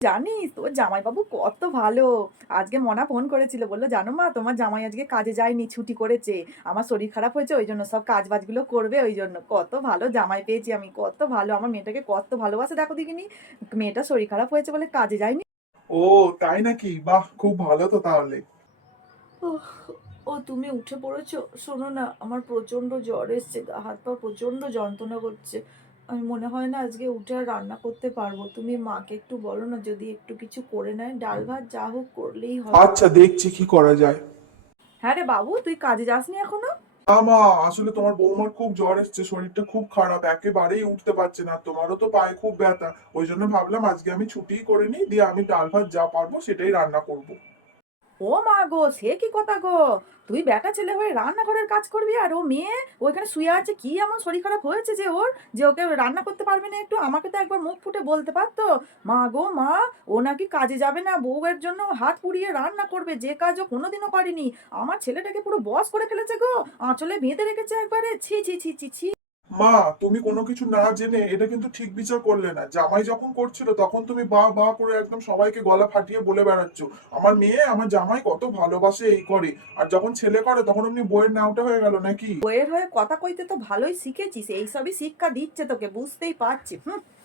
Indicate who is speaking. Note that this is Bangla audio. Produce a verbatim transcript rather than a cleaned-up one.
Speaker 1: জানিস তোর জামাইবাবু কত ভালো। আজকে মনা ফোন করেছিল, বললো জানো মা তোমার জামাই আজকে কাজে যায়নি, ছুটি করেছে। আমার শরীর খারাপ হয়েছে ওই জন্য সব কাজ বাজগুলো করবে ওই জন্য। কত ভালো জামাই পেয়েছি আমি, কত ভালো আমার মেয়েটাকে কত ভালোবাসে দেখো দেখিনি। মেয়েটা শরীর খারাপ হয়েছে বলে কাজে যায়নি।
Speaker 2: ও, তাই নাকি? বাহ, খুব ভালো তো তাহলে।
Speaker 1: ওহ, ও তুমি উঠে পড়েছো? শোনো না, আমার প্রচন্ড জ্বর এসছে, গা হাত পা প্রচন্ড যন্ত্রণা করছে। আমি মনে হয় না আজকে উঠে আর রান্না করতে পারবো। তুমি মাকে একটু বলো না যদি একটু কিছু করে নেয়, ডাল ভাত যা হোক করলেই হবে।
Speaker 2: আচ্ছা, দেখছি কি করা যায়।
Speaker 1: হ্যাঁ রে বাবু, তুই কাজে যাসনি এখনো?
Speaker 2: না মা, আসলে তোমার বৌমার খুব জ্বর এসছে, শরীরটা খুব খারাপ, একেবারেই উঠতে পারছে না। তোমারও তো পায়ে খুব ব্যথা। ওই জন্য ভাবলাম আজকে আমি ছুটিই করে নিই, দিয়ে আমি ডাল ভাত যা পারবো সেটাই রান্না করব।
Speaker 1: ও মা গো, সে কি কথা গো! তুই বেটা ছেলে হয়ে রান্নাঘরের কাজ করবি আর ও মেয়ে ওইখানে শুয়ে আছে, কি এমন শরীর খারাপ হয়েছে যে ওর, যে ওকে রান্না করতে পারবে না একটু? আমাকে তো একবার মুখ ফুটে বলতে পারতো। মা গো মা, ও নাকি কাজে যাবে না, বউয়ের জন্য হাত পুড়িয়ে রান্না করবে, যে কাজ ও কোনোদিনও করেনি। আমার ছেলেটাকে পুরো বশ করে ফেলেছে গো, আঁচলে বেঁধে রেখেছে একবারে। ছি ছি ছি ছি ছি।
Speaker 2: মা, তুমি কোনো কিছু না জেনে এটা কিন্তু ঠিক বিচার করলে না। জামাই যখন করছিল তখন তুমি বা বা করে একদম সবাইকে গলা ফাটিয়ে বলে বেড়াচ্ছ আমার মেয়ে আমার জামাই কত ভালোবাসে, এই করে। আর যখন ছেলে করে তখন অমনি বইয়ের নামটা হয়ে গেল নাকি?
Speaker 1: বইয়ের হয়ে কথা কইতে তো ভালোই শিখেছিস, এইসবই শিক্ষা দিচ্ছে তোকে, বুঝতেই পারছি। হুম।